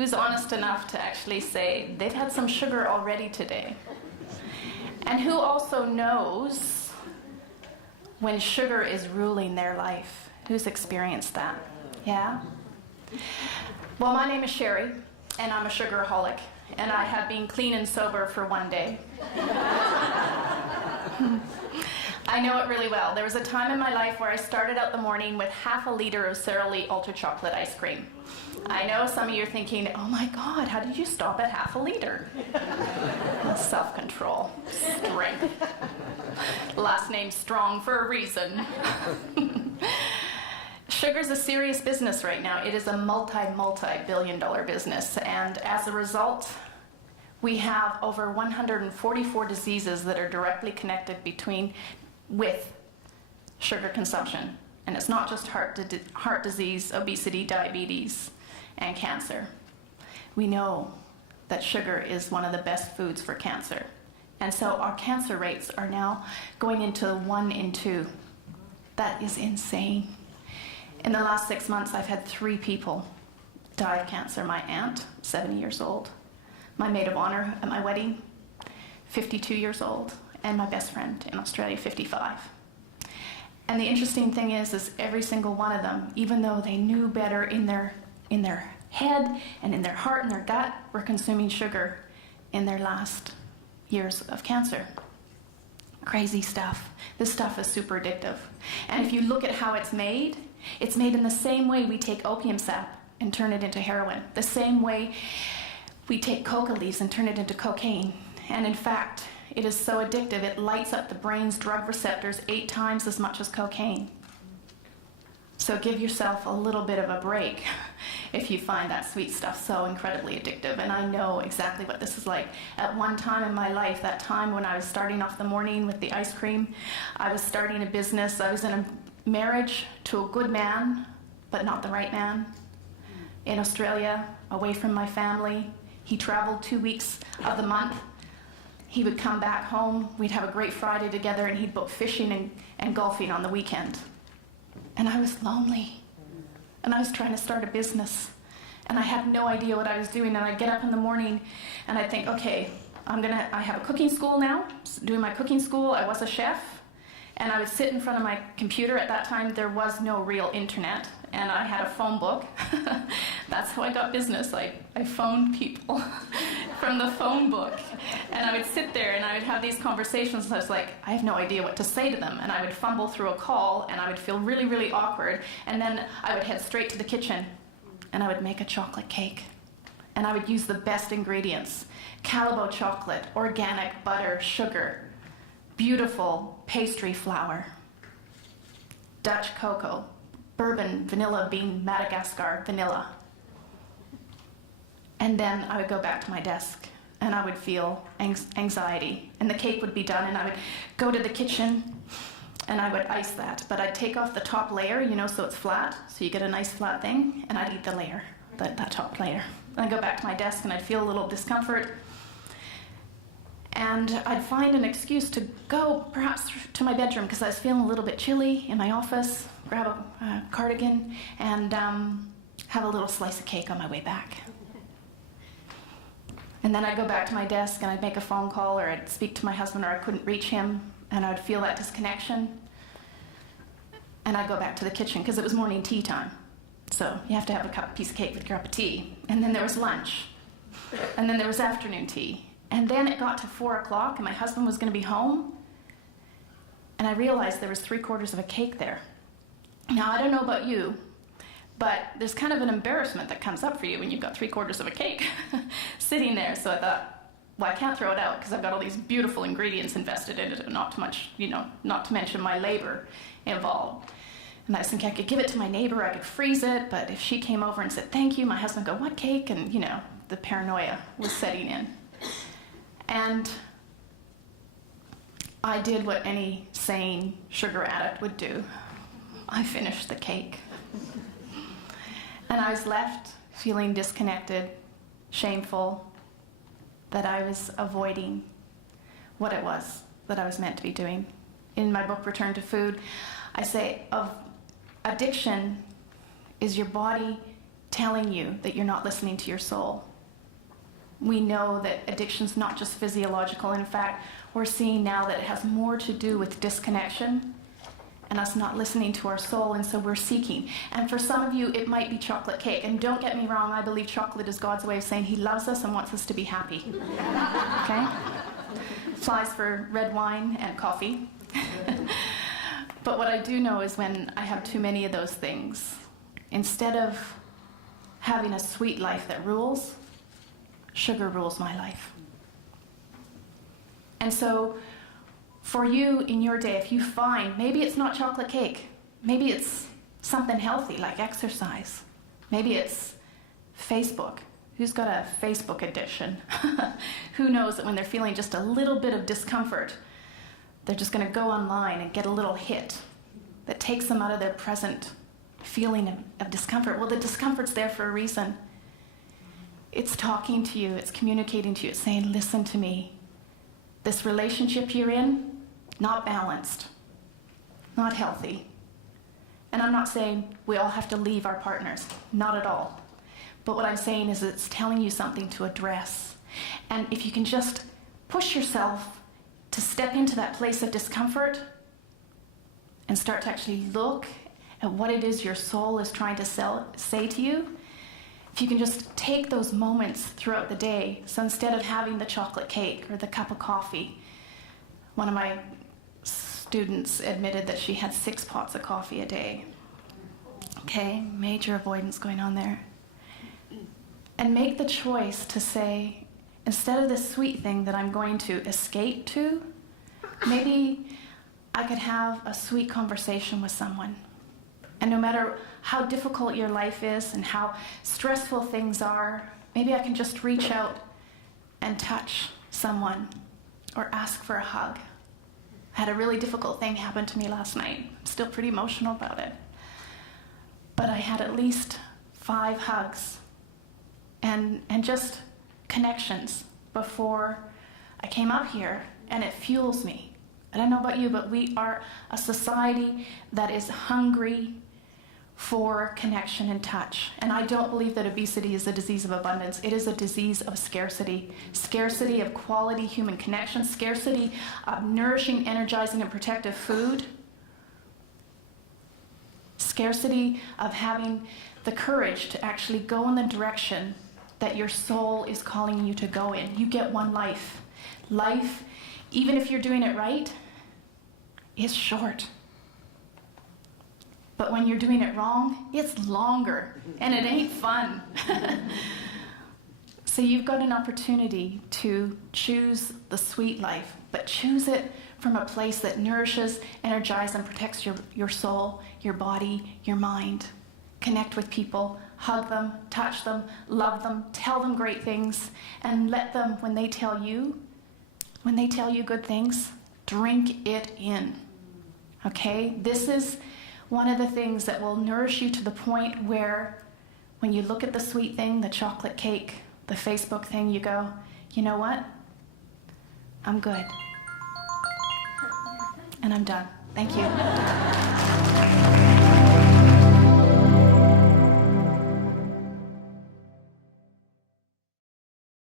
Who's honest enough to actually say they've had some sugar already today? And who also knows when sugar is ruling their life? Who's experienced that? Yeah? Well, my name is Sherry, and I'm a sugaraholic, and I have been clean and sober for one day. I know it really well. There was a time in my life where I started out the morning with half a liter of Sara Lee Ultra Chocolate ice cream. I know some of you are thinking, oh my God, how did you stop at half a liter? Self-control, strength. Last name Strong for a reason. Sugar's a serious business right now. It is a multi-billion-dollar business. And as a result, we have over 144 diseases that are directly connected with sugar consumption. And it's not just heart disease, obesity, diabetes, and cancer. We know that sugar is one of the best foods for cancer. And so our cancer rates are now going into 1 in 2. That is insane. In the last 6 months, I've had 3 people die of cancer. My aunt, 70 years old. My maid of honor at my wedding, 52 years old. And my best friend in Australia, 55. And the interesting thing is every single one of them, even though they knew better in their head and in their heart and their gut, were consuming sugar in their last years of cancer. Crazy stuff. This stuff is super addictive. And if you look at how it's made in the same way we take opium sap and turn it into heroin. The same way we take coca leaves and turn it into cocaine. And in fact, it is so addictive, it lights up the brain's drug receptors 8 times as much as cocaine. So give yourself a little bit of a break if you find that sweet stuff so incredibly addictive. And I know exactly what this is like. At one time in my life, that time when I was starting off the morning with the ice cream, I was starting a business, I was in a marriage to a good man, but not the right man. In Australia, away from my family. He traveled 2 weeks of the month. He would come back home, we'd have a great Friday together, and he'd book fishing and golfing on the weekend. And I was lonely. And I was trying to start a business. And I had no idea what I was doing. And I'd get up in the morning and I'd think, okay, I have a cooking school now, doing my cooking school. I was a chef. And I would sit in front of my computer. At that time, there was no real internet. And I had a phone book. That's how I got business. I phoned people from the phone book. And I would sit there and I would have these conversations. And I was like, I have no idea what to say to them. And I would fumble through a call and I would feel really, really awkward. And then I would head straight to the kitchen and I would make a chocolate cake. And I would use the best ingredients. Calabo chocolate, organic butter, sugar, beautiful pastry flour, Dutch cocoa, bourbon, vanilla bean, Madagascar vanilla. And then I would go back to my desk and I would feel anxiety. And the cake would be done and I would go to the kitchen and I would ice that. But I'd take off the top layer, so it's flat, so you get a nice flat thing, and I'd eat the layer, that top layer. And I'd go back to my desk and I'd feel a little discomfort. And I'd find an excuse to go perhaps to my bedroom because I was feeling a little bit chilly in my office, grab a cardigan, and have a little slice of cake on my way back. And then I'd go back to my desk and I'd make a phone call or I'd speak to my husband or I couldn't reach him and I'd feel that disconnection. And I'd go back to the kitchen because it was morning tea time. So you have to have a piece of cake with your cup of tea. And then there was lunch. And then there was afternoon tea. And then it got to 4 o'clock and my husband was going to be home. And I realized there was 3/4 of a cake there. Now, I don't know about you, but there's kind of an embarrassment that comes up for you when you've got 3/4 of a cake sitting there. So I thought, well, I can't throw it out because I've got all these beautiful ingredients invested in it, and not to mention my labor involved. And I was thinking I could give it to my neighbor, I could freeze it, but if she came over and said thank you, my husband would go, what cake? And the paranoia was setting in. And I did what any sane sugar addict would do. I finished the cake. And I was left feeling disconnected, shameful, that I was avoiding what it was that I was meant to be doing. In my book, Return to Food, I say addiction is your body telling you that you're not listening to your soul. We know that addiction's not just physiological. In fact, we're seeing now that it has more to do with disconnection and us not listening to our soul, and so we're seeking. And for some of you, it might be chocolate cake. And don't get me wrong, I believe chocolate is God's way of saying he loves us and wants us to be happy. Okay? Flies for red wine and coffee. But what I do know is when I have too many of those things, instead of having a sweet life that rules, sugar rules my life. And so for you in your day, if you find, maybe it's not chocolate cake, maybe it's something healthy like exercise, maybe it's Facebook. Who's got a Facebook addiction? Who knows that when they're feeling just a little bit of discomfort, they're just going to go online and get a little hit that takes them out of their present feeling of discomfort. Well, the discomfort's there for a reason. It's talking to you, it's communicating to you, it's saying, listen to me. This relationship you're in, not balanced, not healthy. And I'm not saying we all have to leave our partners, not at all. But what I'm saying is it's telling you something to address. And if you can just push yourself to step into that place of discomfort and start to actually look at what it is your soul is trying to say to you, if you can just take those moments throughout the day, so instead of having the chocolate cake or the cup of coffee, one of my students admitted that she had 6 pots of coffee a day. Okay, major avoidance going on there. And make the choice to say, instead of this sweet thing that I'm going to escape to, maybe I could have a sweet conversation with someone. And no matter how difficult your life is and how stressful things are, maybe I can just reach out and touch someone or ask for a hug. I had a really difficult thing happen to me last night. I'm still pretty emotional about it. But I had at least 5 hugs and just connections before I came up here, and it fuels me. I don't know about you, but we are a society that is hungry for connection and touch. And I don't believe that obesity is a disease of abundance. It is a disease of scarcity. Scarcity of quality human connection, scarcity of nourishing, energizing, and protective food, scarcity of having the courage to actually go in the direction that your soul is calling you to go in. You get one life. Life, even if you're doing it right, is short. But when you're doing it wrong, it's longer, and it ain't fun. So you've got an opportunity to choose the sweet life, but choose it from a place that nourishes, energizes, and protects your soul, your body, your mind. Connect with people, hug them, touch them, love them, tell them great things, and let them, when they tell you good things, drink it in. Okay? This is one of the things that will nourish you to the point where when you look at the sweet thing, the chocolate cake, the Facebook thing, you go, you know what? I'm good. And I'm done. Thank you.